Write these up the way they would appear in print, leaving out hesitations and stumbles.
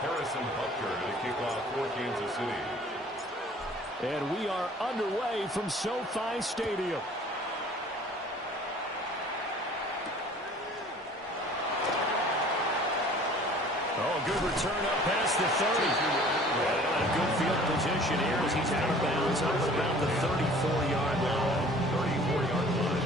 Harrison Butker to kick off for Kansas City. And we are underway from SoFi Stadium. Oh, good return up past the 30. A good field position here as he's out of bounds up about the 34-yard line. 34-yard line.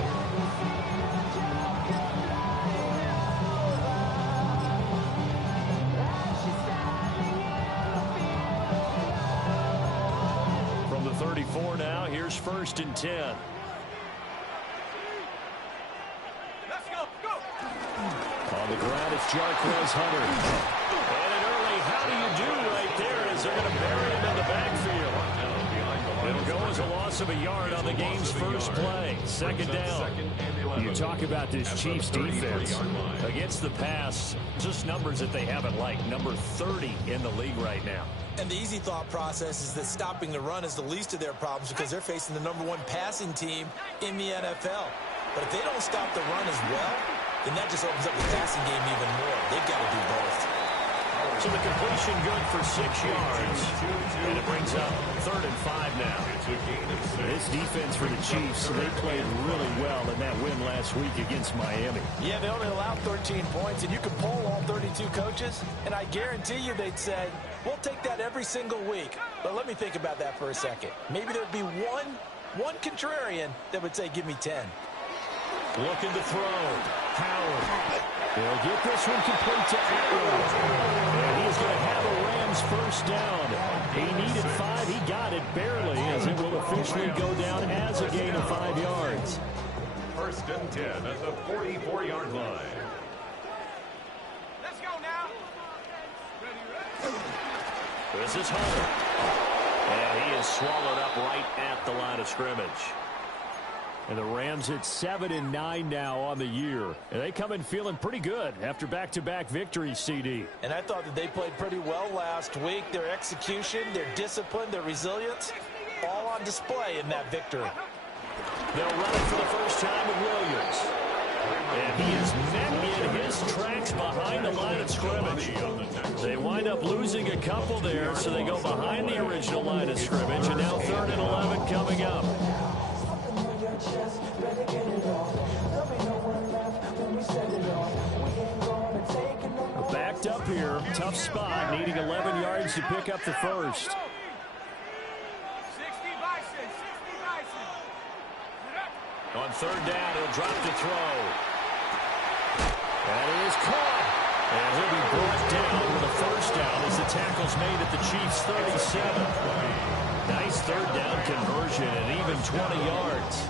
From the 34 now, here's 1st and 10. On the ground, it's Jarquez Hunter. And an early how do you do right there as they're going to bury him in the backfield. It'll go as a loss of a yard on the game's first play. 2nd down. You talk about this Chiefs defense against the pass, just numbers that they haven't liked. Number 30 in the league right now. And the easy thought process is that stopping the run is the least of their problems because they're facing the #1 passing team in the NFL. But if they don't stop the run as well, then that just opens up the passing game even more. They've got to do both. So the completion good for 6 yards. And it brings up 3rd and 5 now. This defense for the Chiefs, they played really well in that win last week against Miami. Yeah, they only allowed 13 points, and you can poll all 32 coaches, and I guarantee you they'd say, we'll take that every single week. But let me think about that for a second. Maybe there'd be one contrarian that would say, give me 10. Looking to throw. Howard. They'll get this one complete to Atwood. And he's going to have a Rams first down. He needed 5. He got it barely as it will officially go down as a gain of 5 yards. 1st and 10 at the 44-yard line. Let's go now. This is Hunter. And he is swallowed up right at the line of scrimmage. And the Rams at 7-9 now on the year. And they come in feeling pretty good after back-to-back victories, CD. And I thought that they played pretty well last week. Their execution, their discipline, their resilience, all on display in that victory. They'll run it for the first time with Williams. And he is met in his tracks behind the line of scrimmage. They wind up losing a couple there, so they go behind the original line of scrimmage. And now 3rd and 11 coming up. Backed up here, tough spot, needing 11 yards to pick up the first. 60 Bison, 60 Bison. On 3rd down, he'll drop the throw. And it is caught. And he'll be brought down with a first down as the tackle's made at the Chiefs' 37. Nice 3rd down conversion and even 20 yards.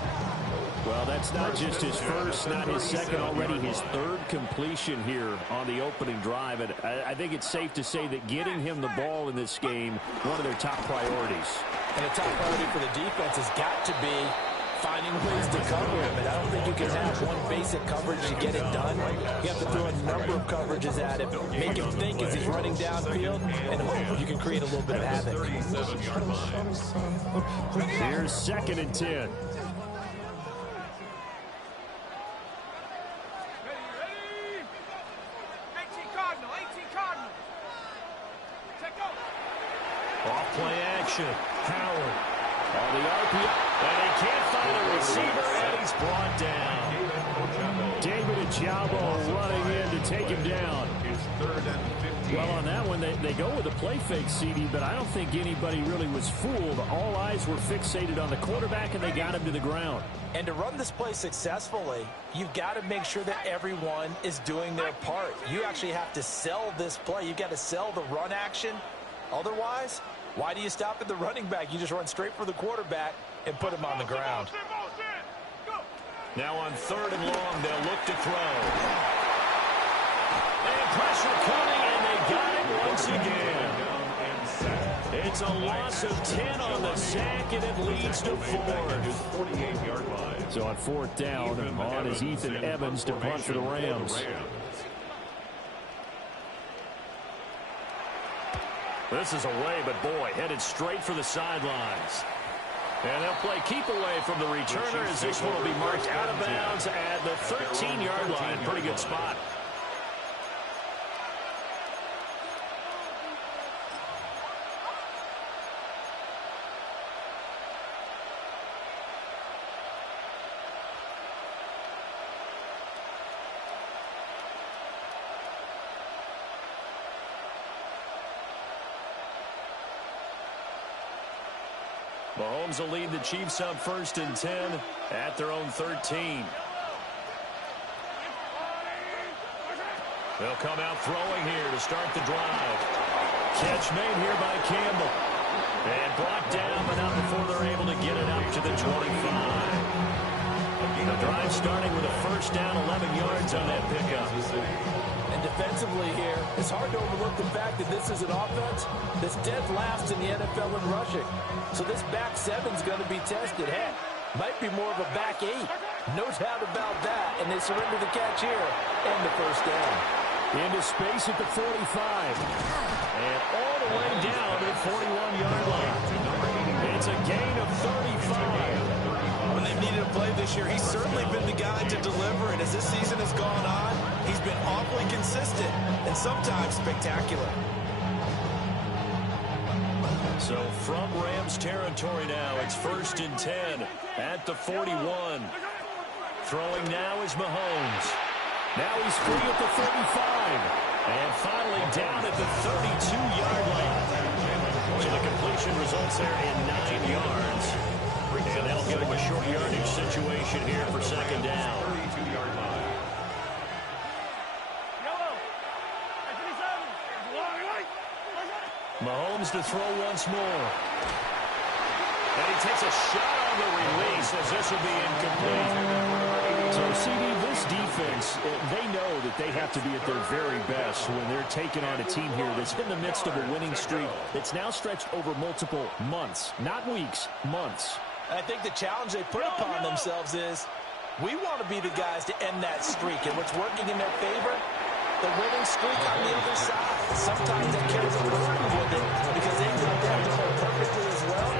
Well, that's not just his first, not his second, already his 3rd completion here on the opening drive. And I think it's safe to say that getting him the ball in this game, one of their top priorities. And a top priority for the defense has got to be finding ways to cover him. And I don't think you can have one basic coverage to get it done. You have to throw a number of coverages at him, make him think as he's running downfield, and hope you can create a little bit of havoc. Here's 2nd and 10. Off-play action. Howard on the RPO. And he can't find a receiver, and he's brought down. David Ojabo running in to take him down. Well, on that one, they go with a play fake, CD, but I don't think anybody really was fooled. All eyes were fixated on the quarterback, and they got him to the ground. And to run this play successfully, you've got to make sure that everyone is doing their part. You actually have to sell this play. You've got to sell the run action. Otherwise, why do you stop at the running back? You just run straight for the quarterback and put him on the ground. Now on 3rd and long, they'll look to throw. And pressure coming, and they got it once again. It's a loss of 10 on the sack, and it leads to 4. So on 4th down, on is Ethan Evans to punt for the Rams. This is away, but boy, headed straight for the sidelines. And they'll play keep away from the returner as this one will be marked out of bounds at the 13-yard line. Pretty good spot. Mahomes will lead the Chiefs up 1st and 10 at their own 13. They'll come out throwing here to start the drive. Catch made here by Campbell. And brought down, but not before they're able to get it up to the 25. The drive starting with a 1st down, 11 yards on that pickup. And defensively here, it's hard to overlook the fact that this is an offense that's dead last in the NFL in rushing. So this back 7's going to be tested. Heck, might be more of a back 8. No doubt about that. And they surrender the catch here and the 1st down. Into space at the 45. And all the way down to the 41-yard line. It's a gain of 35. When they've needed a play this year, he's certainly been the guy to deliver. And as this season has gone on, he's been awfully consistent and sometimes spectacular. So from Rams territory now, it's 1st and 10 at the 41. Throwing now is Mahomes. Now he's free at the 35. And finally down at the 32-yard line. So the completion results there in 9 yards. And that'll give him a short yardage situation here for 2nd down. 32-yard line. Mahomes to throw once more. And he takes a shot on the release as this will be incomplete. So, CD, this defense, they know that they have to be at their very best when they're taking on a team here that's in the midst of a winning streak that's now stretched over multiple months, not weeks, months. I think the challenge they put upon themselves is we want to be the guys to end that streak. And what's working in their favor? The winning streak on the other side. Sometimes that carries a burden with it because they know they have to play perfectly as well.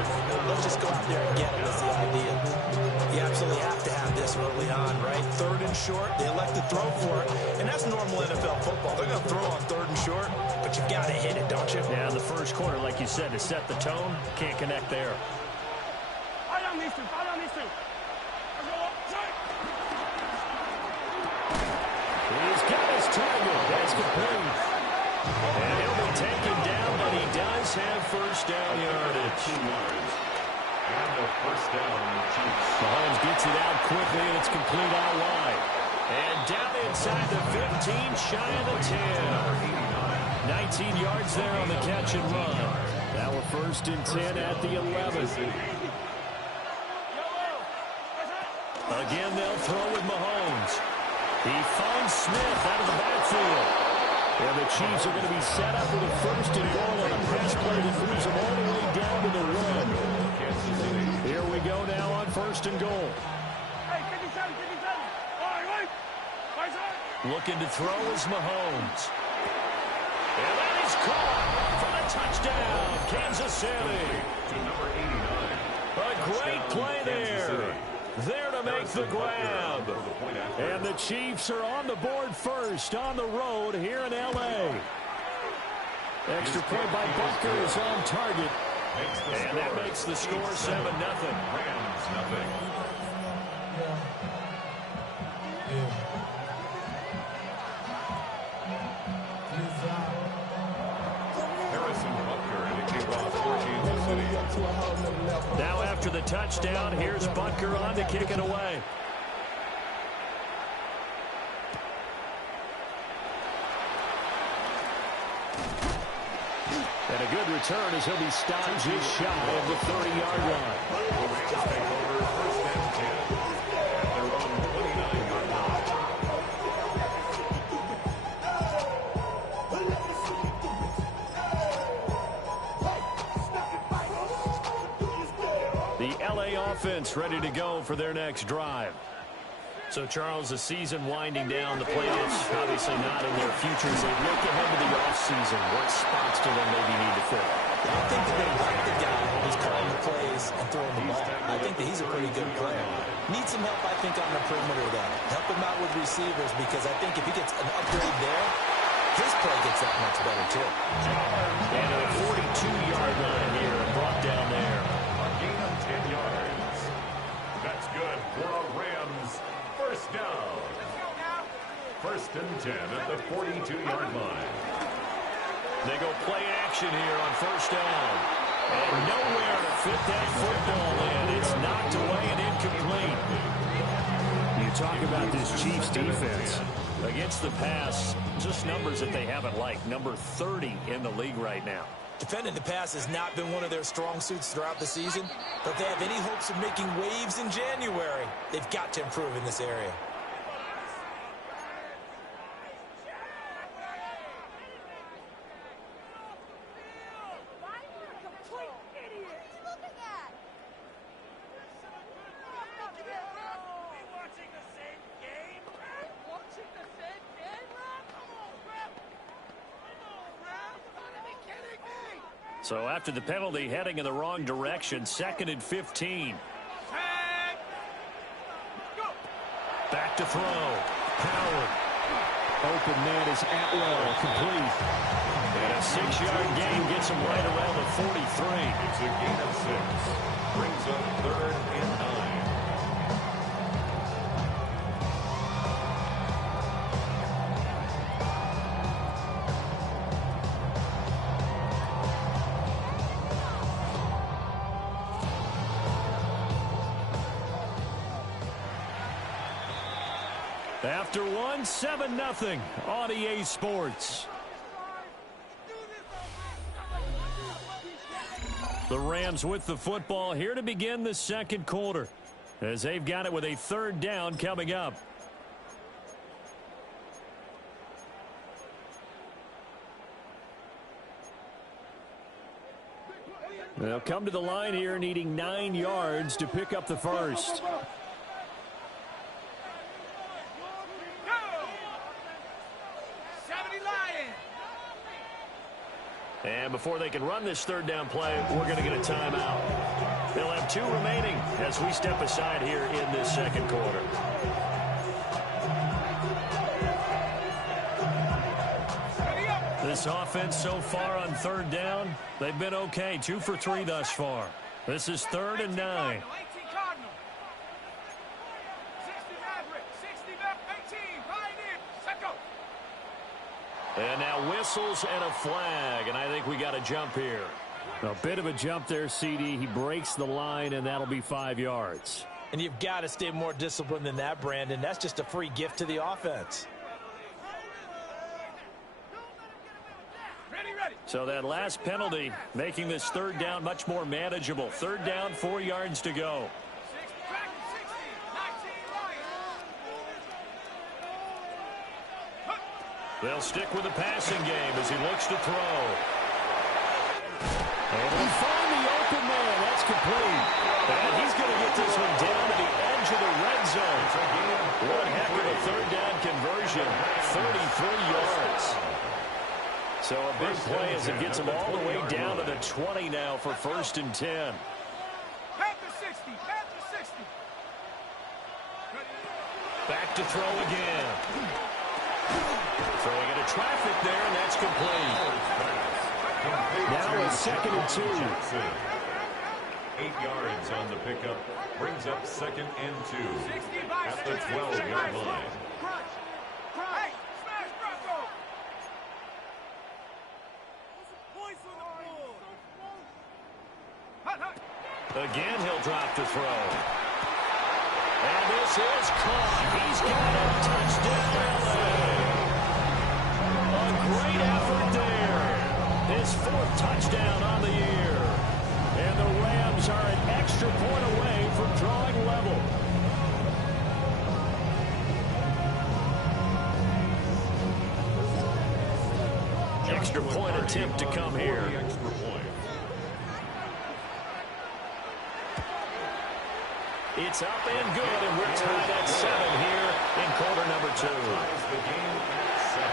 Let's just go out there and get it is the idea. You absolutely have to have this early on, right? 3rd and short, they elect to throw for it. And that's normal NFL football. They're going to throw on 3rd and short, but you've got to hit it, don't you? Yeah, in the 1st quarter, like you said, to set the tone, can't connect there. He's got his target. That's complete. And he'll be taken down, but he does have 1st down yardage. 2 yards. And the 1st down, Chiefs. Mahomes gets it out quickly, and it's complete out wide. And down inside the 15, shy of the 10. 19 yards there on the catch and run. Now we're 1st and 10 at the 11. Again, they'll throw with Mahomes. He finds Smith out of the backfield. And the Chiefs are going to be set up with a 1st and goal on a pass play that moves them all the way down to the run. Here we go now on 1st and goal. Looking to throw is Mahomes. And that is caught for the touchdown, Kansas City. To number 89. A great play there. There to make the grab. And the Chiefs are on the board first on the road here in L.A. Extra point by Butker is on target. And that makes the score 7-0. Rams, nothing. Harrison Butker and a kickoff for Kansas City. Now after the touchdown, here's Butker on to kick it away. And a good return as he'll be stopped just shy of the 30-yard line. The Rams take over 1st and 10 at their own 29-yard line. The LA offense ready to go for their next drive. So, Charles, the season winding down, the playoffs obviously not in their futures. They look ahead to the offseason. What spots do they maybe need to fill? I think they're going to like the guy who's calling the plays and throwing the ball. I think that he's a pretty good player. Needs some help, I think, on the perimeter, though. Help him out with receivers because I think if he gets an upgrade there, his play gets that much better, too. And a 42-yard line here and brought down there. A gain of 10 yards. That's good for a Rams 1st down. 1st and 10 at the 42-yard line. They go play action here on 1st down. And nowhere to fit that football in. It's knocked away and incomplete. You talk about this Chiefs defense. Against the pass, just numbers that they haven't liked. Number 30 in the league right now. Defending the pass has not been one of their strong suits throughout the season, but if they have any hopes of making waves in January, they've got to improve in this area. So after the penalty, heading in the wrong direction, 2nd and 15. Back to throw. Howard. Open man is Atwell, complete. And a 6-yard gain gets him right around the 43. It's a gain of 6. Brings up 3rd and 9. After one, 7-0 on EA Sports. The Rams with the football here to begin the second quarter, as they've got it with a 3rd down coming up. They'll come to the line here needing 9 yards to pick up the first. And before they can run this 3rd down play, we're going to get a timeout. They'll have 2 remaining as we step aside here in this second quarter. This offense so far on 3rd down, they've been okay. 2 for 3 thus far. This is 3rd and 9. And now whistles and a flag, and I think we got a jump here. A bit of a jump there, CD. He breaks the line, and that'll be 5 yards. And you've got to stay more disciplined than that, Brandon. That's just a free gift to the offense. So that last penalty making this 3rd down much more manageable. 3rd down, 4 yards to go. They'll stick with the passing game as he looks to throw. And he found the open man. That's complete. And he's going to get this one down to the edge of the red zone. One heck of a 3rd down conversion. 33 yards. So a big play as it gets him all the way down to the 20 now for 1st and 10. Back to throw again. Throwing into traffic there, and that's complete. Now it's 2nd and 2. 8 yards on the pickup. Brings up 2nd and 2 at the 12-yard line. Again, he'll drop to throw. And this is caught. He's got a touchdown, LA. A great effort there. His 4th touchdown on the year. And the Rams are an extra point away from drawing level. Extra point attempt to come here. It's up and good, and we're tied at 7 here in quarter number 2. Ties the game at 7.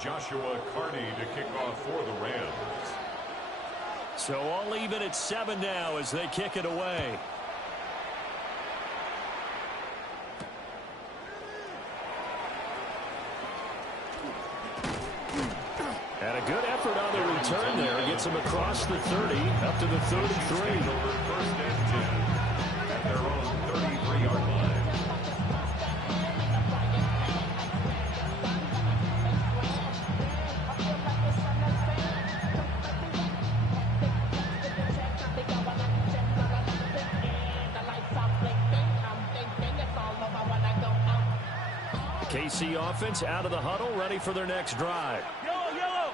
Joshua Carney to kick off for the Rams. So all even at 7 now as they kick it away. And a good effort on the return there. Gets gets them across the 30, up to the 33. Over first and 10 at their own 33-yard line. KC offense out of the huddle, ready for their next drive.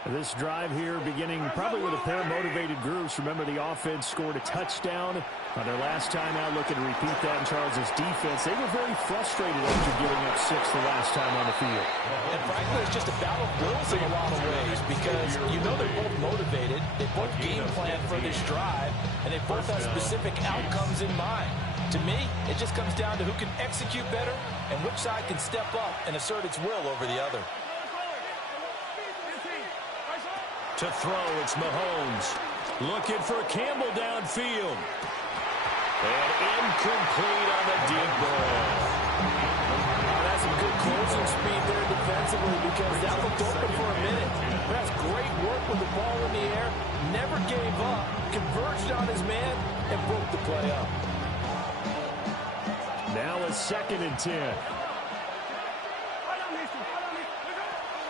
This drive here beginning probably with a pair of motivated groups. Remember, the offense scored a touchdown on their last time out, looking to repeat that in Charles' defense. They were very frustrated after giving up 6 the last time on the field. And frankly, it's just a battle of wills in a lot of ways because you know they're both motivated. They both game plan for this drive, and they both have specific outcomes in mind. To me, it just comes down to who can execute better and which side can step up and assert its will over the other. To throw, it's Mahomes. Looking for Campbell downfield. And incomplete on the deep ball. That's some good closing speed there defensively because that looked open for a minute. That's great work with the ball in the air. Never gave up. Converged on his man and broke the play up. Now a 2nd and 10.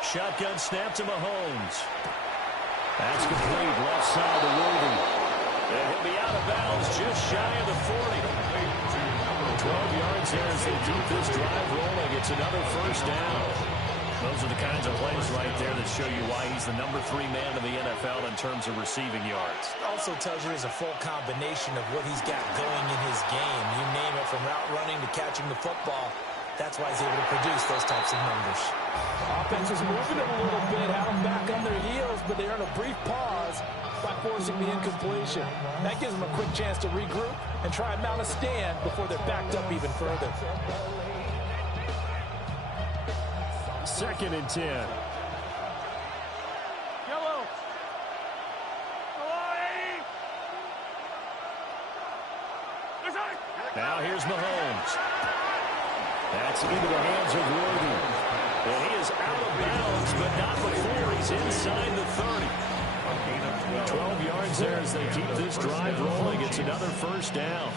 Shotgun snap to Mahomes. That's complete, left side to Worthy. And he'll be out of bounds just shy of the 40. 12 yards there as they keep this drive rolling. It's another first down. Those are the kinds of plays right there that show you why he's the number 3 man in the NFL in terms of receiving yards. Also tells you there's a full combination of what he's got going in his game. You name it, from route running to catching the football. That's why he's able to produce those types of numbers. Offense is moving it a little bit, had them back on their heels, but they earn a brief pause by forcing the incompletion. That gives them a quick chance to regroup and try and mount a stand before they're backed up even further. 2nd and 10. Yellow. Now here's Mahomes. That's into the hands of Worthy. And he is out of bounds, but not before he's inside the 30. 12 yards there as they keep this drive rolling. It's another first down.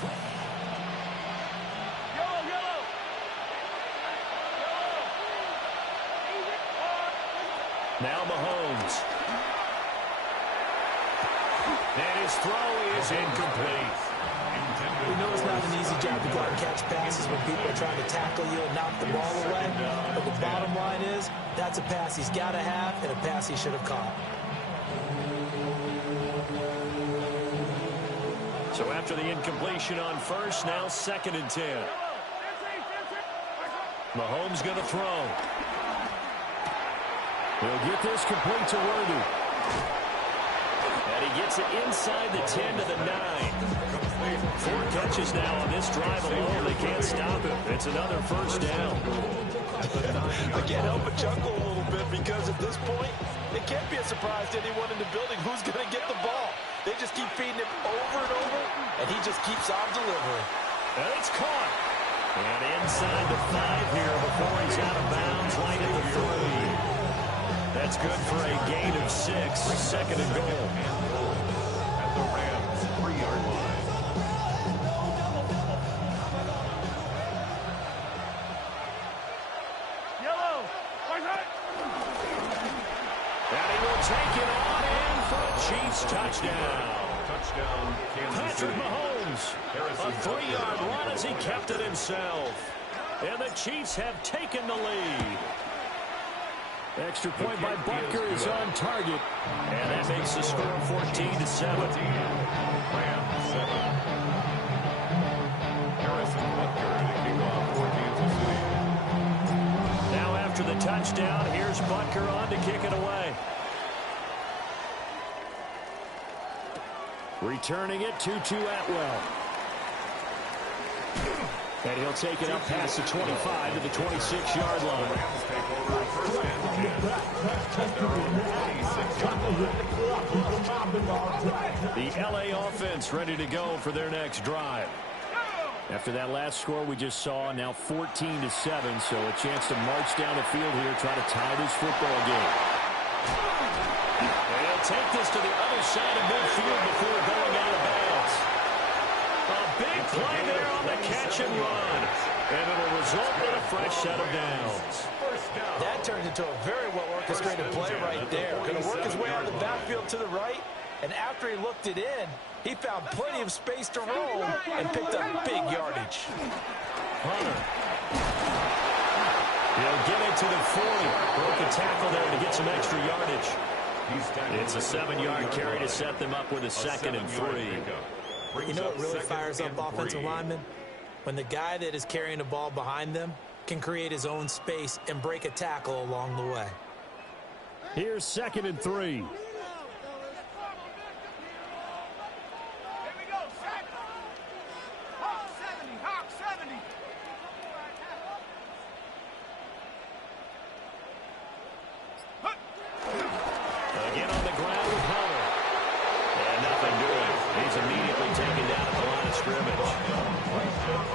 Now Mahomes. And his throw is incomplete. We know it's not an easy job to go out and catch passes when people are trying to tackle you and knock the ball away. But the bottom line is, that's a pass he's got to have and a pass he should have caught. So after the incompletion on first, now 2nd and 10. Mahomes going to throw. He'll get this complete to Worthy. And he gets it inside the 10 to the 9. 4 catches now on this drive alone. They can't stop him. It's another first down. I can't help but chuckle a little bit because at this point, it can't be a surprise to anyone in the building who's going to get the ball. They just keep feeding him over and over, and he just keeps on delivering. And it's caught. And inside the 5 here before he's out of bounds, right at the 3. That's good for a gain of 6. 2nd and goal. At the Rams' 3-yard line. And he will take it on in for a Chiefs touchdown. Touchdown, Kansas City. Patrick Mahomes, a 3-yard run as he kept it himself. And the Chiefs have taken the lead. Extra point by Butker is on target. And that makes the score 14-7. Rams 7. Harrison Butker to kick off for Kansas City. Now after the touchdown, here's Butker on to kick it away. Returning it, Tutu Atwell. And he'll take it up past the 25 to the 26-yard line. The LA offense ready to go for their next drive. After that last score we just saw, now 14-7, so a chance to march down the field here, try to tie this football game. And he'll take this to the other side of midfield before going out of bounds. A big play there on the catch and run. And it'll result in a fresh set of downs. That turned into a very well-orchestrated play right there. Going to work his way out of the backfield to the right, and after he looked it in, he found plenty of space to roam and picked up big yardage. Hunter. He'll get it to the 40. Broke a tackle there to get some extra yardage. It's a 7-yard carry to set them up with a 2nd and 3. You know what really fires up offensive linemen? When the guy that is carrying the ball behind them can create his own space and break a tackle along the way. Here's 2nd and 3. Here we go, Shaq. Hawk 70, Hawk 70. Again on the ground with Hunter. And nothing doing. He's immediately taken down at the line of scrimmage.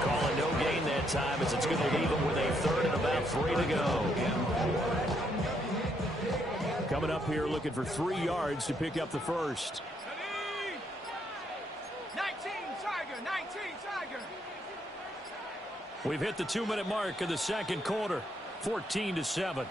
Calling no gain that time as it's going to leave him with a 3rd and about 3 to go. Coming up here looking for 3 yards to pick up the first. 19, Tiger, 19, Tiger. We've hit the 2-minute mark of the 2nd quarter. 14-7.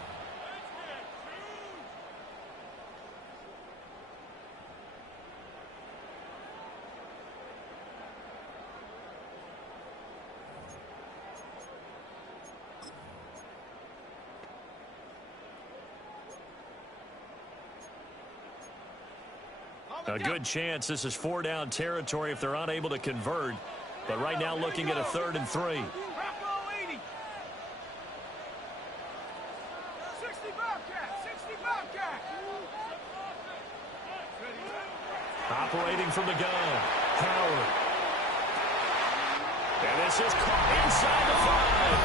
A good chance this is 4-down territory if they're unable to convert. But right now looking at a 3rd and 3. Bravo 80. 60 Bobcat, 60 Bobcat. Operating from the gun. Howard. And this is caught inside the 5.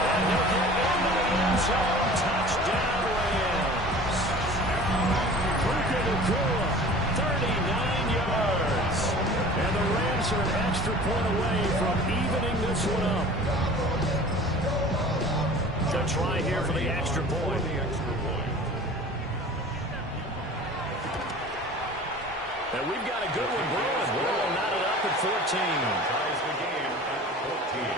And he'll get into the end zone. Touchdown Rams. Puka Nacua, 39 yards. And the Rams are an extra point away from evening this one up. So try here for the extra point. And we've got a good one brewing. We'll knot it up at 14. Ties the game at 14.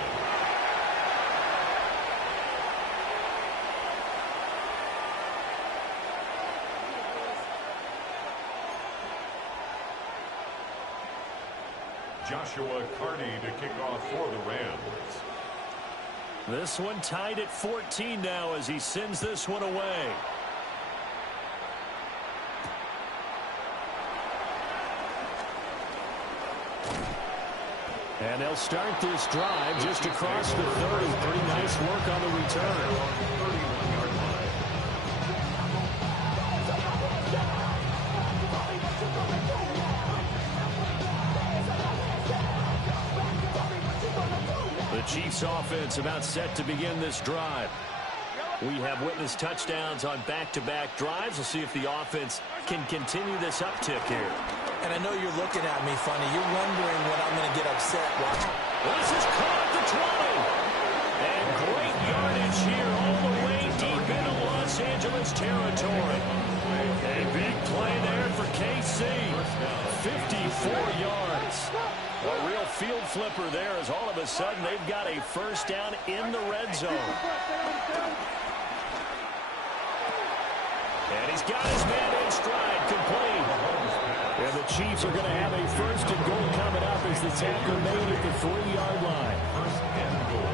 Joshua Carney to kick off for the Rams. This one tied at 14 now as he sends this one away. And they'll start this drive just across the 30. Pretty nice work on the return. The Chiefs offense about set to begin this drive. We have witnessed touchdowns on back-to-back drives. We'll see if the offense can continue this uptick here. And I know you're looking at me funny. You're wondering when I'm going to get upset. Watch. This is caught at the 20. And great yardage here all the way deep into Los Angeles territory. A big play there for KC. 54 yards. A real field flipper there as all of a sudden they've got a first down in the red zone. And he's got his man in stride, complete. And the Chiefs are going to have a 1st and goal coming up as the tackle made at the 3-yard line.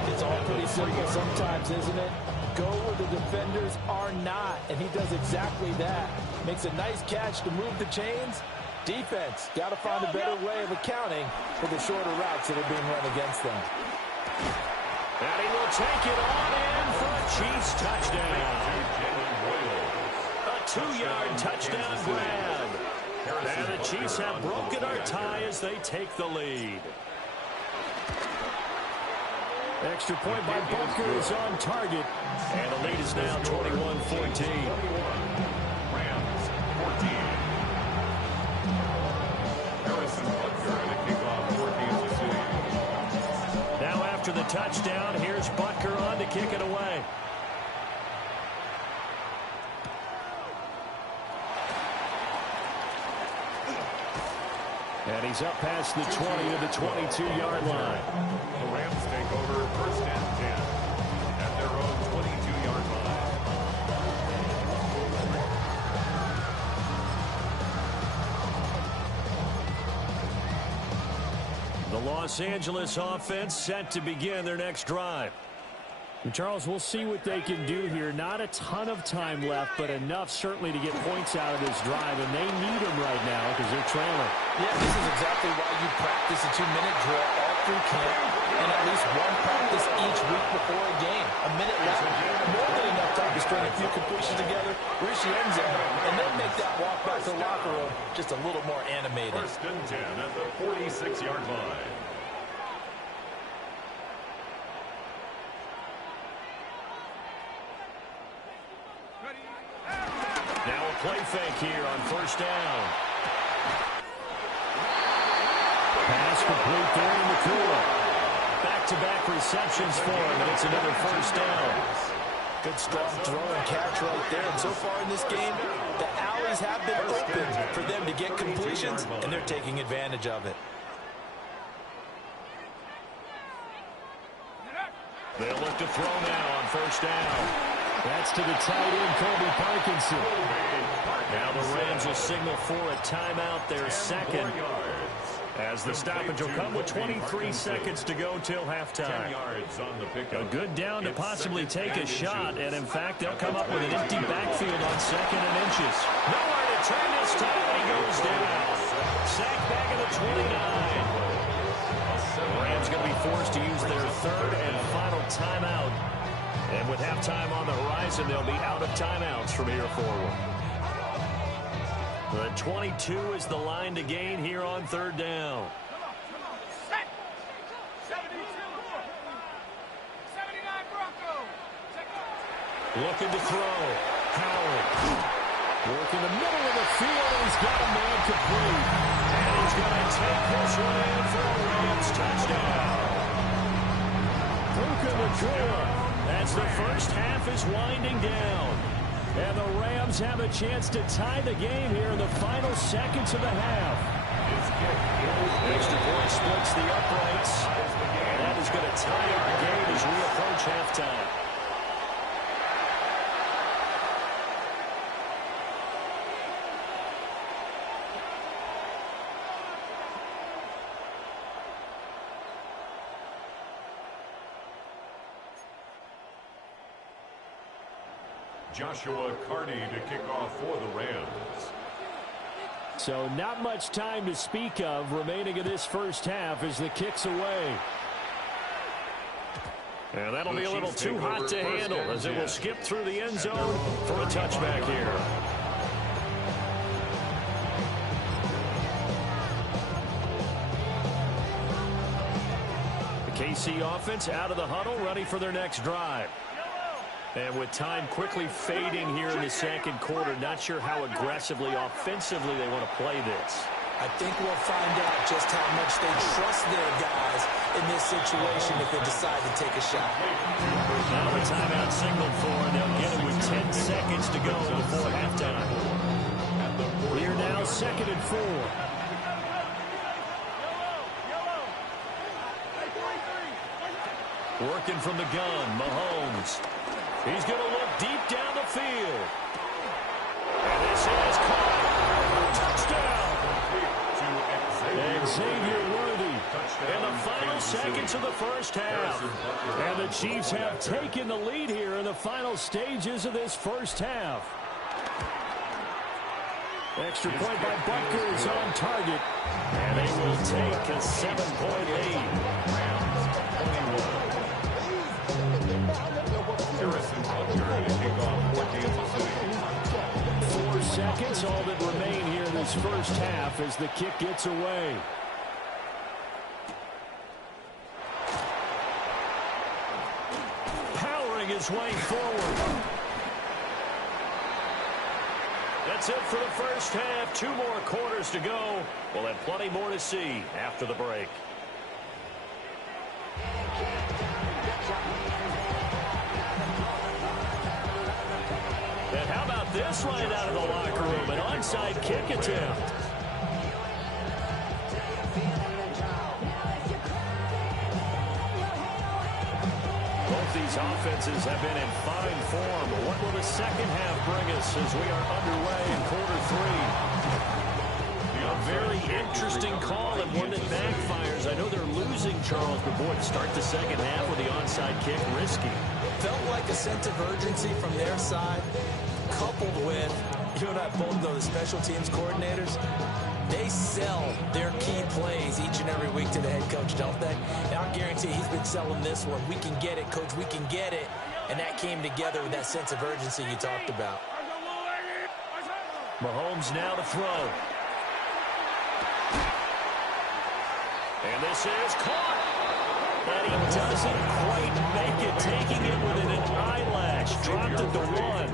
It's all pretty simple sometimes, isn't it? Go where the defenders are not, and he does exactly that. Makes a nice catch to move the chains. Defense, got to find a better way of accounting for the shorter routes that are being run against them. And he will take it on in for a Chiefs touchdown. A 2-yard touchdown grab. And the Chiefs have broken our tie as they take the lead. Extra point by Bunker is on target. And the lead is now 21-14. Rams 14. Harrison Butker to kick off for Kansas City. Now after the touchdown, here's Butker on to kick it away. And he's up past the 20 to the 22-yard line. The Rams take over first and 10 at their own 22-yard line. The Los Angeles offense set to begin their next drive. And Charles, we'll see what they can do here. Not a ton of time left, but enough certainly to get points out of this drive, and they need them right now because they're trailing. Yeah, this is exactly why you practice a 2-minute drill all through camp and at least one practice each week before a game. A minute left, more than enough time to string a few completions together, reach the end zone, and then make that walk back to the locker room just a little more animated. First and 10 at the 46-yard line. Now a play fake here on first down. Pass complete there in the cooler. Back-to-back receptions for him, and it's another first down. Good strong throw and catch right there. And so far in this game, the alleys have been open for them to get completions, and they're taking advantage of it. They'll look to throw now on first down. That's to the tight end, Colby Parkinson. Now the Rams will signal for a timeout, their second, as the stoppage will come with 23 seconds to go till halftime. A good down to possibly take a shot, and in fact, they'll come up with an empty backfield on second and inches. Nowhere to turn this time, he goes down. Sacked back at the 29. The Rams going to be forced to use their third and final timeout. And with halftime on the horizon, they'll be out of timeouts from here forward. The 22 is the line to gain here on third down. Set. 72. 79 Broncos. Looking to throw. Howard. Working the middle of the field, and he's got a man complete. And he's going to take this one in for a Rams touchdown. Puka Nacua. As the first half is winding down. And the Rams have a chance to tie the game here in the final seconds of the half. Extra point splits the uprights. And that is going to tie our game as we approach halftime. Joshua Carney to kick off for the Rams. So not much time to speak of remaining in this first half as the kick's away. And that'll be a little too hot to handle as it will skip through the end zone for a touchback here. The KC offense out of the huddle, ready for their next drive. And with time quickly fading here in the second quarter, not sure how aggressively, offensively they want to play this. I think we'll find out just how much they trust their guys in this situation if they decide to take a shot. Now the timeout signaled for, and they'll get it with 10 seconds to go before halftime. Here now, 2nd and 4. Working from the gun, Mahomes. He's going to look deep down the field. And this is caught. Touchdown. And Xavier Worthy. In the final seconds of the first half. And the Chiefs have taken the lead here in the final stages of this first half. Extra point by Butker on target. And they will take a 7-point lead. Harrison Butker to kick off for Kansas City. 4 seconds, all that remain here in this first half as the kick gets away. Powering his way forward. That's it for the first half. 2 more quarters to go. We'll have plenty more to see after the break. And how about this right out of the locker room? An onside kick attempt. These offenses have been in fine form. What will the second half bring us as we are underway in quarter three? A very interesting call and one that backfires. I know they're losing, Charles, but boy, to start the second half with the onside kick, risky. Felt like a sense of urgency from their side, coupled with, you and I both know the special teams coordinators, they sell their key plays each and every week to the head coach, don't they? And I guarantee he's been selling this one. We can get it, coach, we can get it. And that came together with that sense of urgency you talked about. Mahomes now to throw. And this is caught. And he doesn't quite make it, taking it within an eyelash. Dropped at the one.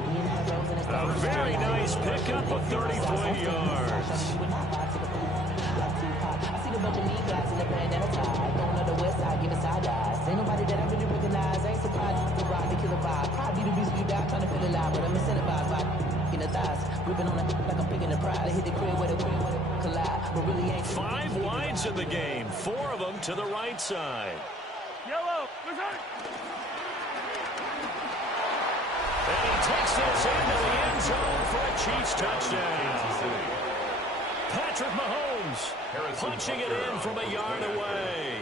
A very nice pickup of 33 yards. I see the bunch of mean guys in the band at a time. Going on the west side, giving side eyes. Ain't nobody that I really recognize. Ain't surprised to rock the killer vibe. Probably the beast you die trying to feel alive, but I'm incentivized by in the thighs. Gripping on it like I'm picking the pride. I hit the crib with a collide, but really ain't. 5 wides in the game, 4 of them to the right side. Yellow, return. And he takes this into the end zone for a Chiefs touchdown. Patrick Mahomes punching it in from a yard away.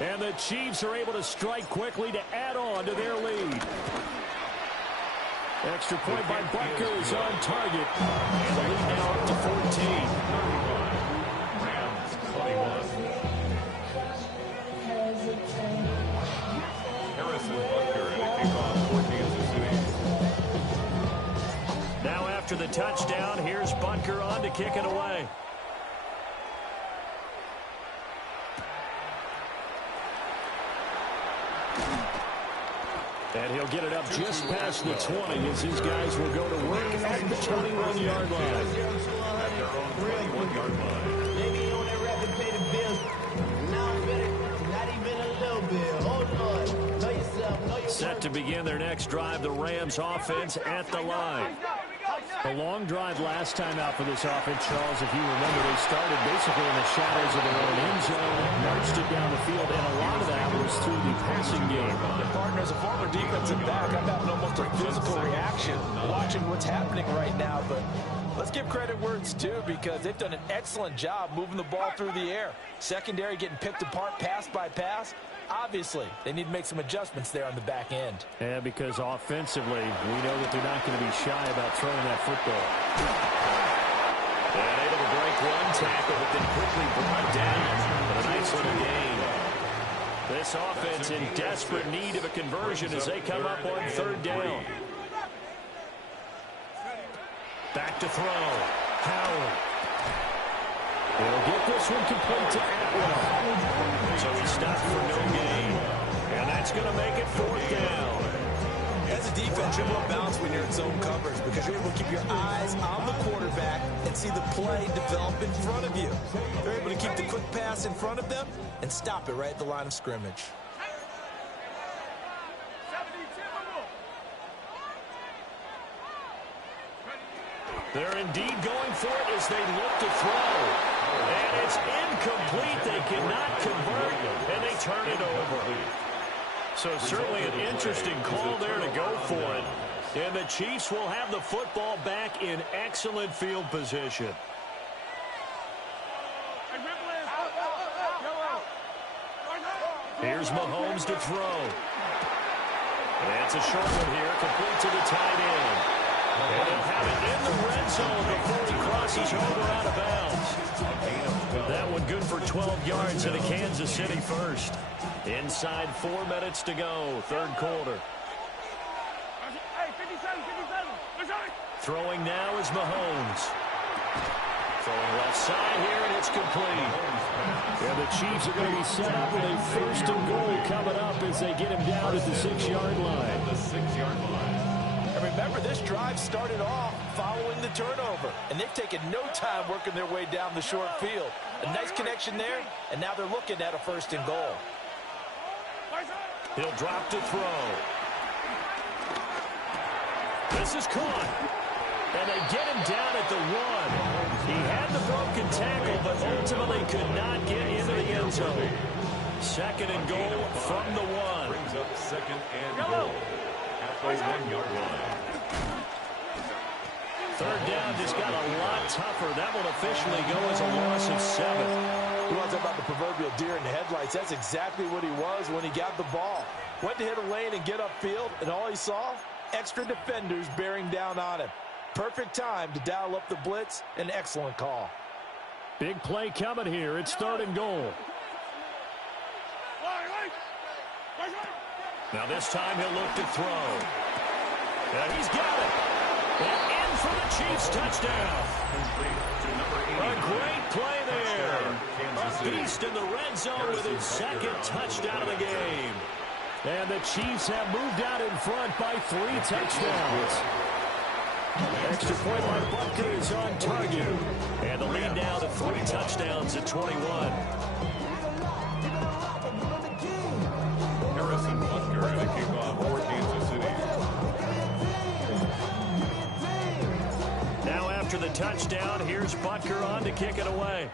And the Chiefs are able to strike quickly to add on to their lead. Extra point by Butker is on target. And the lead now up to 14. Rams 21. Harrison Butker and a kickoff for Kansas City. Now after the touchdown, here's Butker on to kick it away. And he'll get it up just past the 20 as his guys will go to work at the 21-yard line. At their own 21-yard line. Maybe on that rapid pay the bills. Now I'm better, not even a little bit. Oh, Lord. Know yourself, know your Set to begin their next drive, the Rams offense at the line. A long drive last time out for this offense, Charles. If you remember, they started basically in the shadows of their own end zone, marched it down the field, and a lot of that was through the passing game. And partner, as a former defensive back, I'm having almost a physical reaction watching what's happening right now. But let's give credit where it's due, because they've done an excellent job moving the ball through the air. Secondary getting picked apart pass by pass. Obviously, they need to make some adjustments there on the back end. Yeah, because offensively, we know that they're not going to be shy about throwing that football. And able to break one tackle, but then quickly brought down. But a nice little gain. This offense in desperate need of a conversion as they come up on 3rd down. Back to throw. Howard. They'll get this one complete to Atwell. So he stopped for no gain. And that's going to make it 4th down. As a defense, you're more balanced when you're in zone coverage, because you're able to keep your eyes on the quarterback and see the play develop in front of you. They're able to keep the quick pass in front of them and stop it right at the line of scrimmage. They're indeed going for it as they look to throw. And it's incomplete. They cannot convert, and they turn it over. So certainly an interesting call there to go for it. And the Chiefs will have the football back in excellent field position. Here's Mahomes to throw. That's a short one here, complete to the tight end. And he'll have it in the red zone before he crosses over out of bounds. That one good for 12 yards and a Kansas City first. Inside 4 minutes to go, 3rd quarter. Throwing now is Mahomes. Throwing left side here, and it's complete. Yeah, the Chiefs are going to be set up with a 1st and goal coming up as they get him down at the 6-yard line. The 6-yard line. And remember, this drive started off following the turnover, and they've taken no time working their way down the short field. A nice connection there, and now they're looking at a 1st and goal. He'll drop to throw. This is caught. And they get him down at the 1. He had the broken tackle, but ultimately could not get into the end zone. Second and goal from the 1. Brings up second and goal at the 1-yard line. Third down just got a lot tougher. That will officially go as a loss of 7. You want to talk about the proverbial deer in the headlights? That's exactly what he was when he got the ball. Went to hit a lane and get upfield, and all he saw? Extra defenders bearing down on him. Perfect time to dial up the blitz. An excellent call. Big play coming here. It's third and goal. Now this time he'll look to throw. And he's got it. And in for the Chiefs touchdown. A great play there. A beast in the red zone with his second touchdown of the game. And the Chiefs have moved out in front by 3 touchdowns. Extra point by Butker is on target. And the lead now to 3 touchdowns at 21. Harrison Butker at a kickoff for Kansas City. Now after the touchdown, here's Butker on to kick it away.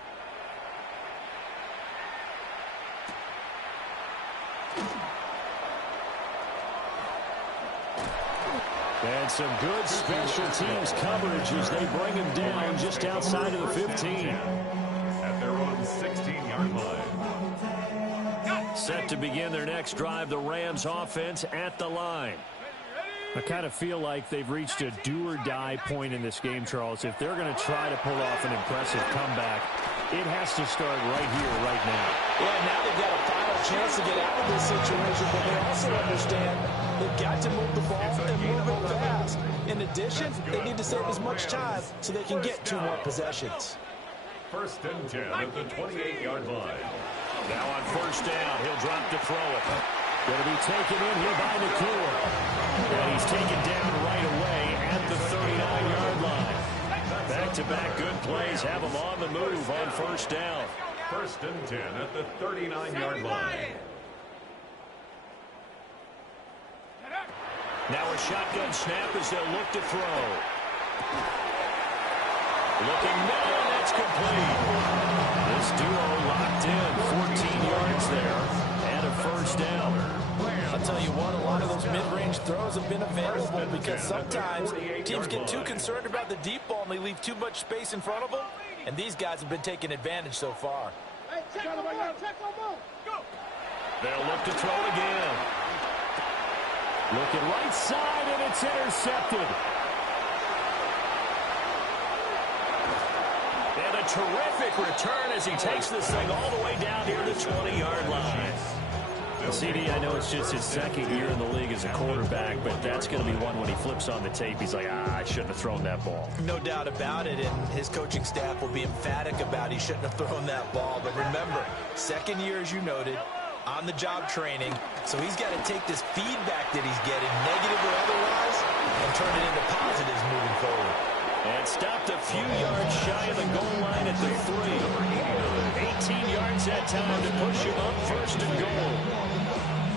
And some good special teams coverage as they bring him down just outside of the 15. At their own 16-yard line. Set to begin their next drive, the Rams offense at the line. I kind of feel like they've reached a do-or-die point in this game, Charles. If they're going to try to pull off an impressive comeback, it has to start right here, right now. Yeah, now they've got a final chance to get out of this situation, but they also understand they've got to move the ball and move it fast. In addition, they need to save as much time so they can get 2 more possessions. First and 10 at the 28-yard line. Now on first down, he'll drop to throw it. Going to be taken in here by Nakua. And he's taken down right away at the 39-yard line. Back-to-back good plays have him on the move on first down. First and 10 at the 39-yard line. Now a shotgun snap as they'll look to throw. Looking middle, and that's complete. This duo locked in, 14 yards there, and a first down. I'll tell you what, a lot of those mid-range throws have been available because sometimes teams get too concerned about the deep ball and they leave too much space in front of them, and these guys have been taking advantage so far. They'll look to throw again. Looking right side, and it's intercepted. And a terrific return as he takes this thing all the way down here to the 20-yard line. CD, I know it's just his second year in the league as a quarterback, but that's going to be one when he flips on the tape. He's like, I shouldn't have thrown that ball. No doubt about it, and his coaching staff will be emphatic about he shouldn't have thrown that ball. But remember, second year, as you noted, on-the-job training, so he's got to take this feedback that he's getting, negative or otherwise, and turn it into positives moving forward. And stopped a few yards shy of the goal line at the 3. 18 yards that time to push him up first and goal.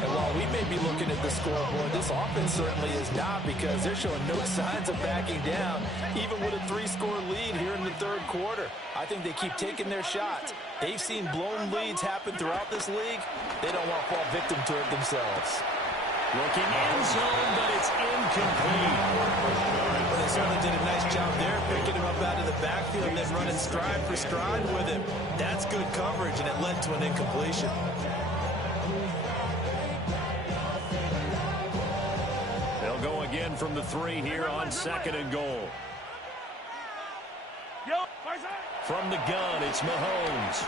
And while we may be looking at the scoreboard, this offense certainly is not, because they're showing no signs of backing down, even with a 3-score lead here in the third quarter. I think they keep taking their shots. They've seen blown leads happen throughout this league. They don't want to fall victim to it themselves. Looking end zone, but it's incomplete. They certainly did a nice job there, picking him up out of the backfield and then running stride for stride with him. That's good coverage, and it led to an incompletion. They'll go again from the 3 here on second and goal. From the gun, it's Mahomes.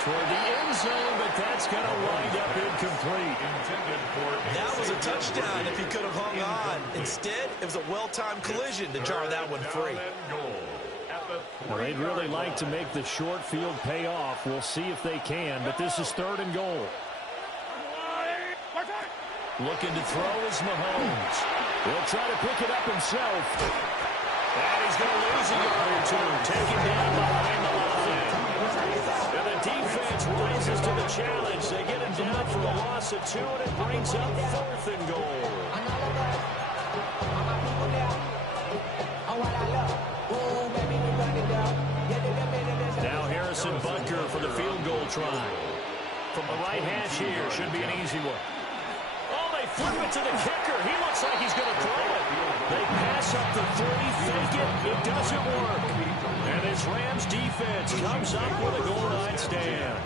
Toward the end zone, but that's going to wind up incomplete. That was a touchdown if he could have hung on. Instead, it was a well-timed collision to jar that one free. Well, they'd really like to make the short field pay off. We'll see if they can, but this is third and goal. Looking to throw is Mahomes. He'll try to pick it up himself. And he's going to lose a yard or two. Taken down behind the line. And the defense rises to the challenge. They get him down for a loss of 2, and it brings up fourth and goal. Now Harrison Butker for the field goal try. From the right hash here, should be an easy one. Oh, they flip it to the kicker. He looks like he's going to throw it. They pass up the 3, fake it. It doesn't work. And this Rams defense comes up with a goal line stand.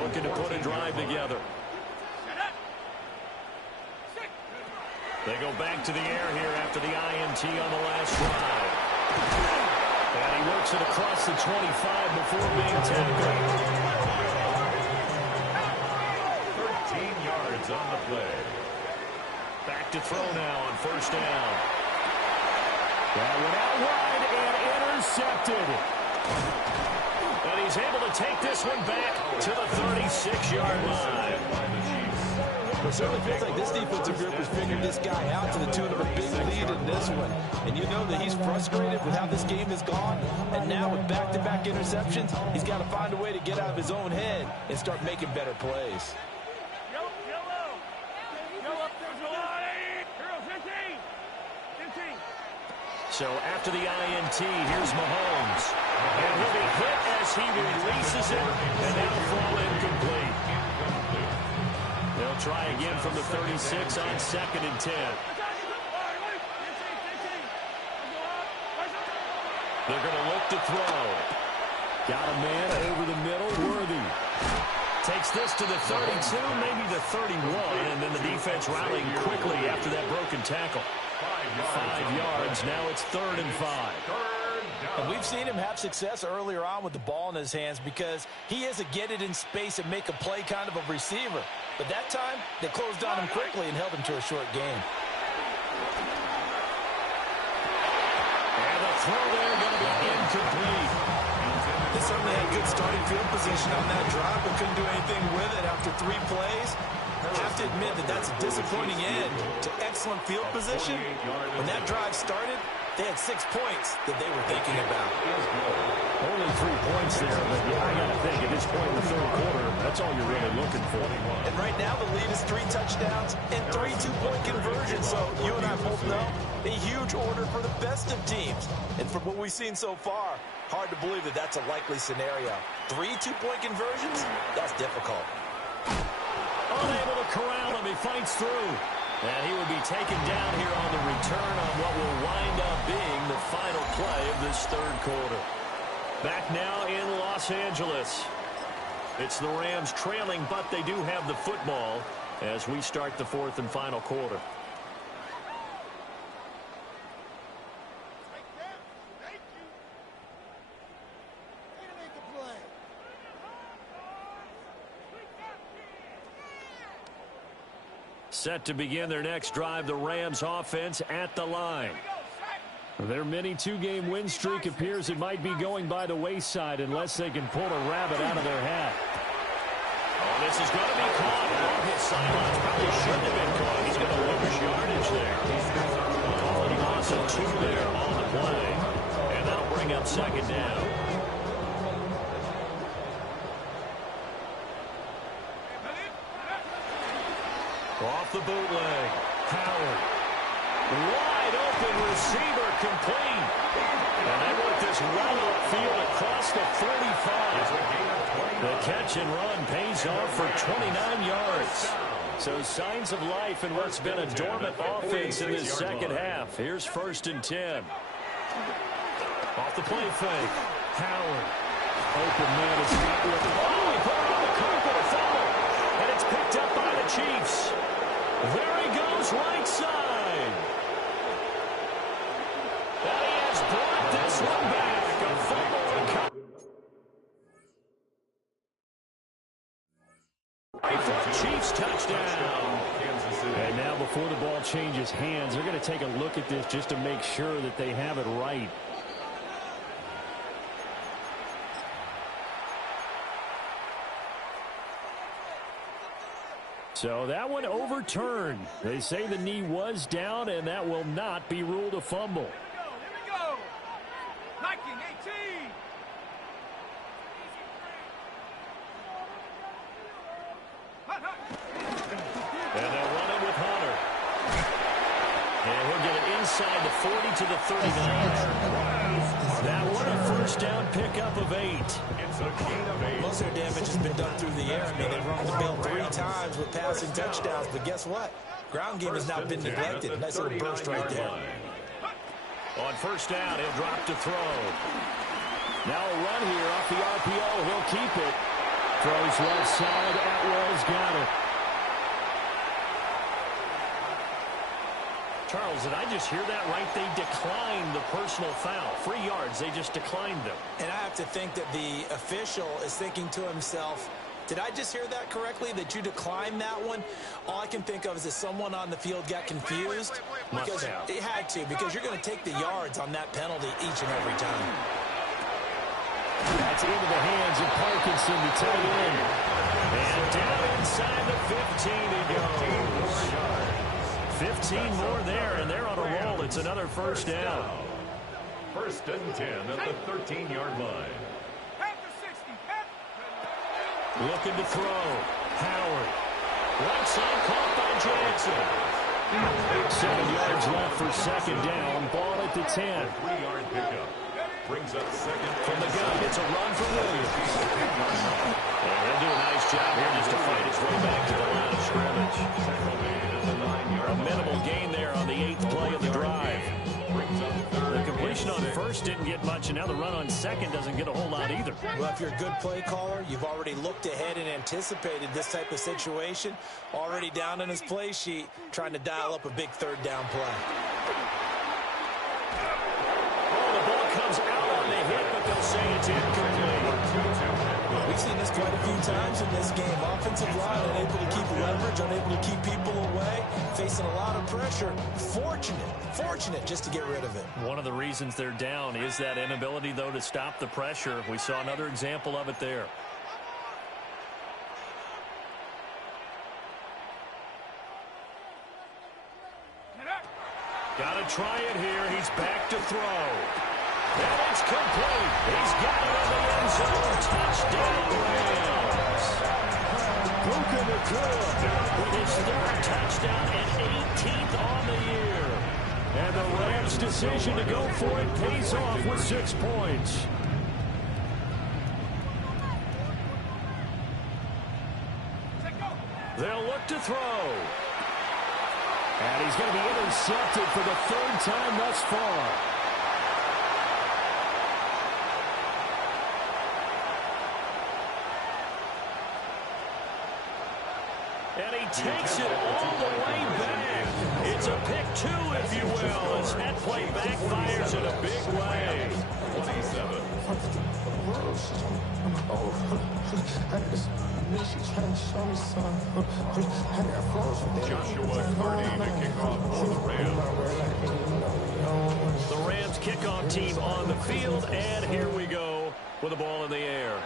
Looking to put a drive together. They go back to the air here after the INT on the last drive. And he works it across the 25 before being tackled. 13 yards on the play. Back to throw now on first down. That went out wide and intercepted. And he's able to take this one back to the 36-yard line. It certainly feels like this defensive group has figured this guy out to the tune of a big lead in this one. And you know that he's frustrated with how this game has gone. And now with back-to-back interceptions, he's got to find a way to get out of his own head and start making better plays. So after the INT, here's Mahomes. And he'll be hit as he releases it, and that'll fall incomplete. They'll try again from the 36 on 2nd and 10. They're going to look to throw. Got a man over the middle, Worthy. Takes this to the 32, maybe the 31, and then the defense rallying quickly after that broken tackle. 5 yards, now it's 3rd and 5. And we've seen him have success earlier on with the ball in his hands because he is a get it in space and make a play kind of a receiver. But that time, they closed on him quickly and held him to a short game. And the throw there going to be incomplete. They certainly had good starting field position on that drive, but couldn't do anything with it after 3 plays. I have to admit that that's a disappointing end to excellent field position. When that drive started, they had 6 points that they were thinking about. Only 3 points there, but yeah, I got to think at this point in the 3rd quarter, that's all you're really looking for. And right now the lead is 3 touchdowns and 3 two-point conversions. So you and I both know a huge order for the best of teams. And from what we've seen so far, hard to believe that that's a likely scenario. 3 two-point conversions? That's difficult. Unable to corral him, he fights through. And he would be taken down here on the return on what will wind up being the final play of this 3rd quarter. Back now in Los Angeles. It's the Rams trailing, but they do have the football as we start the 4th and final quarter. Set to begin their next drive, the Rams offense at the line. Their mini 2-game win streak appears it might be going by the wayside unless they can pull a rabbit out of their hat. Oh, this is going to be caught off his sidelines. Probably shouldn't have been caught. He's going to lose yardage there. Quality loss of 2 there on the play. And that'll bring up 2nd down. Off the bootleg, Howard. Wide open receiver complete. And they work this well upfield across the 45. The catch and run pays off for 29 yards. So signs of life in what's been a dormant offense in this 2nd half. Here's 1st and 10. Off the play fake, Howard. Open man is got with the ball. He put it on the carpet, a fumble. And it's picked up by the Chiefs. There he goes, right side. And he has brought this one back. A fumble recovery. Chiefs touchdown. And now before the ball changes hands, they're going to take a look at this just to make sure that they have it right. So that one overturned. They say the knee was down, and that will not be ruled a fumble. Here we go. Nike 18. And they'll run it with Hunter. And he'll get it inside the 40 to the 39. That one a first first down pickup of 8. It's a gain of 8. Most of their damage has been done through the air. I mean, they've run the ball 3 times with passing touchdowns, but guess what? Ground game has not been neglected. Nice little burst right there. On first down, he'll drop to throw. Now a run here off the RPO. He'll keep it. Throws left side. Atwell's got it. Charles, did I just hear that right? They declined the personal foul. 3 yards. They just declined them. And I have to think that the official is thinking to himself, did I just hear that correctly, that you declined that one? All I can think of is that someone on the field got confused. Because it had to, because you're going to take the yards on that penalty each and every time. That's into the hands of Parkinson, the tight end. And down inside the 15 he goes. 15 more there, and they're on a roll. It's another first down. First and 10 at the 13-yard line. Looking to throw. Howard. Right side caught by Jackson. 7 yards left for second down. Ball at the 10. 3-yard pickup. Brings up second From the gun, it's a run for Williams. And he'll do a nice job here just to fight his way back to the line of scrimmage. A minimal gain there on the 8th play of the drive. The completion on first didn't get much, and now the run on second doesn't get a whole lot either. Well, if you're a good play caller, you've already looked ahead and anticipated this type of situation. Already down in his play sheet, trying to dial up a big third down play. Oh, the ball comes out on the hit, but they'll say it's incomplete. We've seen this quite a few times in this game. Offensive line unable to keep leverage, unable to keep people away, facing a lot of pressure. Fortunate just to get rid of it. One of the reasons they're down is that inability, though, to stop the pressure. We saw another example of it there. Got to try it here. He's back to throw. And it's complete. He's got it in the end zone. Touchdown, Rams. Puka Nacua with his 3rd touchdown and 18th on the year. And the Rams' decision to go for it pays off with 6 points. They'll look to throw. And he's going to be intercepted for the 3rd time thus far. And he takes it all the way back. It's a pick 2, if you will, as that play backfires in a big way. 27. Joshua Carney to kick off for the Rams. The Rams kickoff team on the field, and here we go with the ball in the air.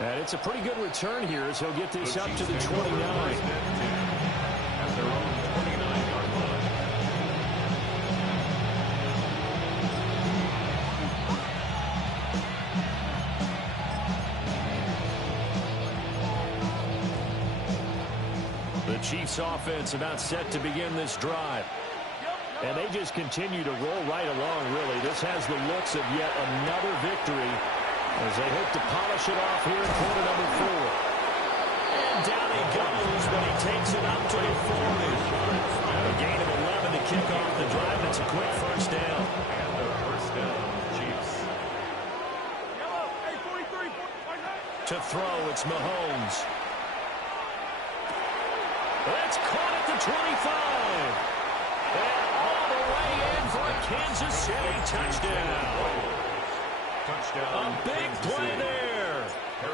And it's a pretty good return here as he'll get this up to the 29. At their own 29-yard line. The Chiefs offense about set to begin this drive. And they just continue to roll right along, really. This has the looks of yet another victory as they hope to polish it off here in quarter number 4. And down he goes, but he takes it up to the 40. A gain of 11 to kick off the drive. It's a quick first down. And the first down, Chiefs. To throw, it's Mahomes. That's caught at the 25. And all the way in for a Kansas City touchdown. A big play there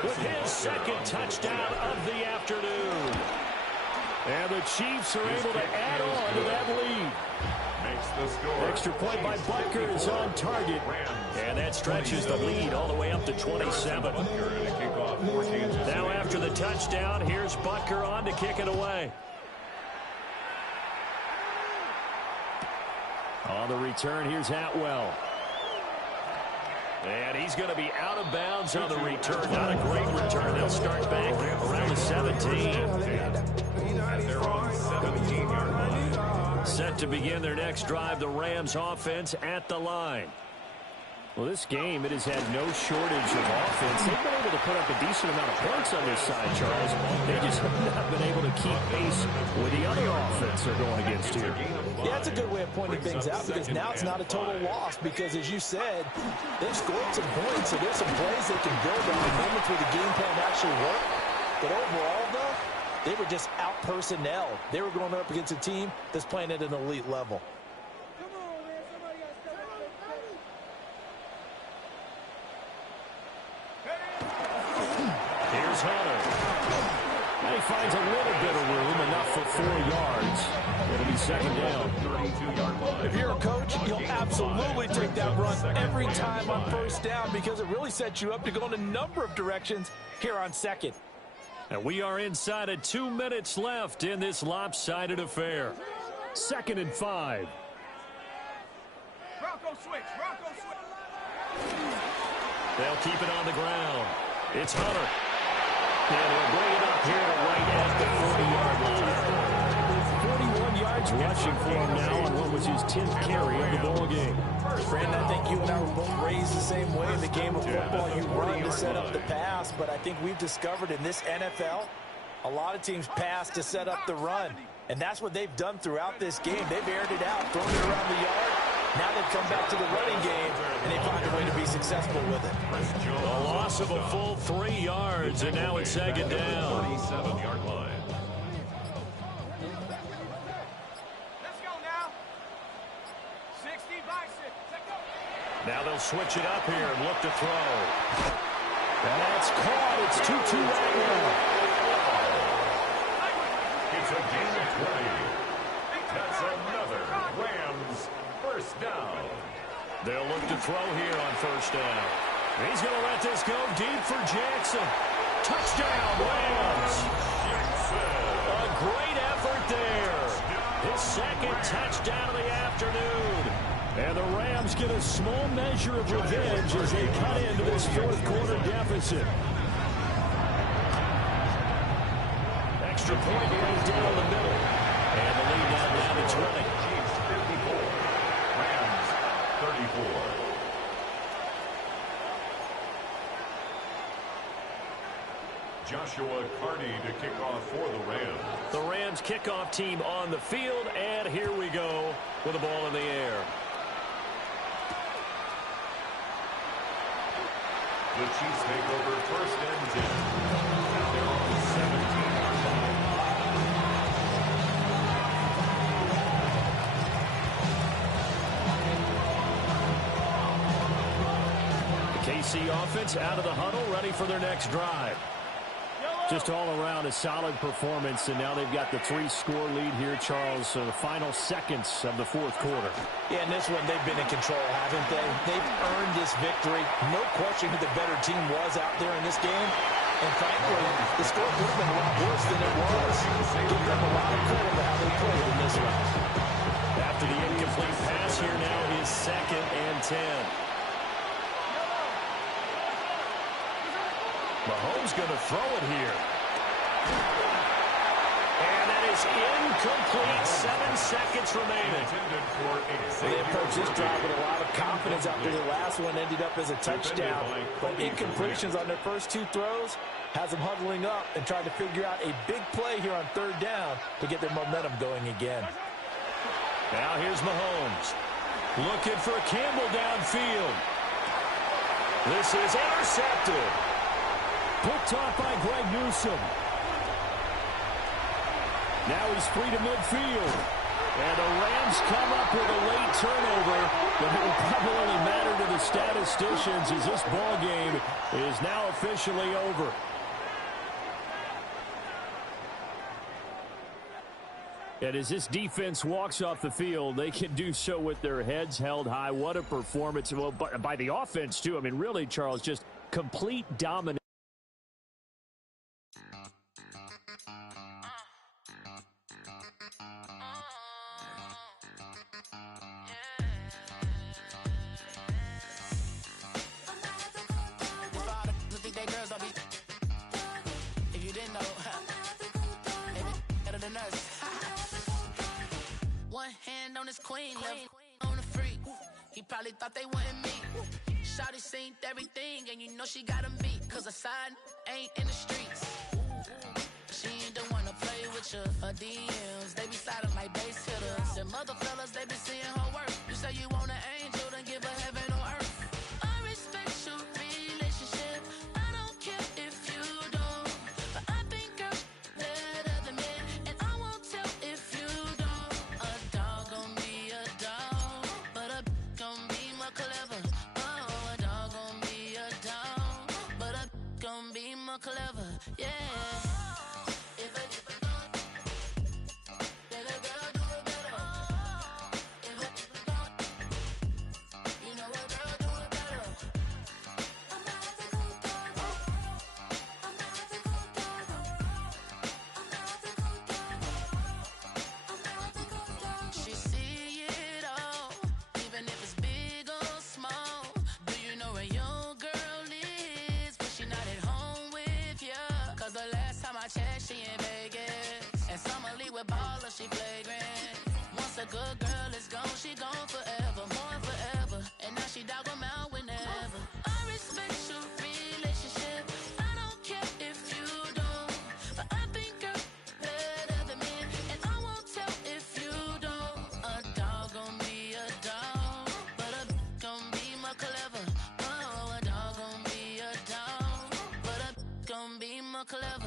with his 2nd touchdown of the afternoon. And the Chiefs are able to add on to that lead. Makes the score. Extra point by Butker is on target. And that stretches the lead all the way up to 27. Now after the touchdown, here's Butker on to kick it away. On the return, here's Atwell. And he's going to be out of bounds on the return. Not a great return. They'll start back around the 17. At their own 17-yard line. Set to begin their next drive, the Rams offense at the line. Well, this game, it has had no shortage of offense. They've been able to put up a decent amount of points on this side, Charles. They just have not been able to keep pace with the other offense they're going against here. Yeah, it's a good way of pointing things out because now it's not a total loss because, as you said, they've scored some points, so there's some plays they can build on, the moments where the game plan actually worked. But overall, though, they were just out-personnel. They were going up against a team that's playing at an elite level. Here's Hunter. And he finds a little bit of room, enough for 4 yards. It'll be second down. 32-yard line. If you're a coach, you'll absolutely take that run every time on first down because it really sets you up to go in a number of directions here on second. And we are inside of 2 minutes left in this lopsided affair. 2nd and 5. Bronco switch. Bronco switch. They'll keep it on the ground. It's Hunter. And he'll bring it up here to right at the 40-yard line. 41 yards rushing for him now on what was his 10th carry of the ball game. Brandon, I think you and I were both raised the same way in the game of football. You run to set up the pass, but I think we've discovered in this NFL, a lot of teams pass to set up the run. And that's what they've done throughout this game. They've aired it out, thrown it around the yard. Now they've come back to the running game, and they find a way to be successful with it. A loss of a full 3 yards, and now it's second down. 37-yard line. Let's go now. 60 by 6. Let's go. Now they'll switch it up here and look to throw. And that's caught. It's 2-2 right now. It's a gain of 20. That's another Rams first down. They'll look to throw here on first down. He's going to let this go deep for Jackson. Touchdown, Rams. A great effort there. His second touchdown of the afternoon. And the Rams get a small measure of revenge as they cut into this fourth quarter deficit. Extra point right down the middle. And the lead now down to 20. Chiefs 54. Rams 34. Joshua Carney to kick off for the Rams. The Rams kickoff team on the field, and here we go with the ball in the air. The Chiefs take over first and 10. Now they're on the 17-yard line. The KC offense out of the huddle, ready for their next drive. Just all around a solid performance, and now they've got the 3-score lead here, Charles. So the final seconds of the fourth quarter. Yeah, in this one, they've been in control, haven't they? They've earned this victory. No question who the better team was out there in this game. And frankly, the score could have been a lot worse than it was. Give them a lot of credit for how they played in this one. After the incomplete pass, here now is 2nd and 10. Mahomes going to throw it here. And that is incomplete. 7 seconds remaining. They approached this drive with a lot of confidence after the last one ended up as a touchdown. But incompletions on their first 2 throws has them huddling up and trying to figure out a big play here on third down to get their momentum going again. Now here's Mahomes. Looking for Campbell downfield. This is intercepted. Picked off by Greg Newsome. Now he's free to midfield. And the Rams come up with a late turnover, but it will probably only matter to the statisticians as this ball game is now officially over. And as this defense walks off the field, they can do so with their heads held high. What a performance. Well, by the offense, too. I mean, really, Charles, just complete dominance. one hand on his queen, left on the freak. He probably thought they wanted me. Shawty seen everything, and you know she got him beat. Cause a side ain't in the streets. She ain't the one to play with you. Her DMs, they be sliding like base hitters. And mother fellas, they be seeing her work. You say you want an angel, then give her heaven on earth. I respect your relationship. I don't care if you don't. But I think you're better than me. And I won't tell if you don't. A dog gon' be a dog. But a gon' be more clever. Oh, a dog gon' be a dog. But a gon' be more clever. Yeah. She in Vegas, and Summer Lee with baller, she flagrant. Once a good girl is gone, she gone forever, more forever. And now she dog 'em out whenever. I respect your relationship. I don't care if you don't, but I think you're better than me, and I won't tell if you don't. A dog gon' be a dog, but a gon' be more clever. Oh, a dog gon' be a dog, but a gon' be more clever.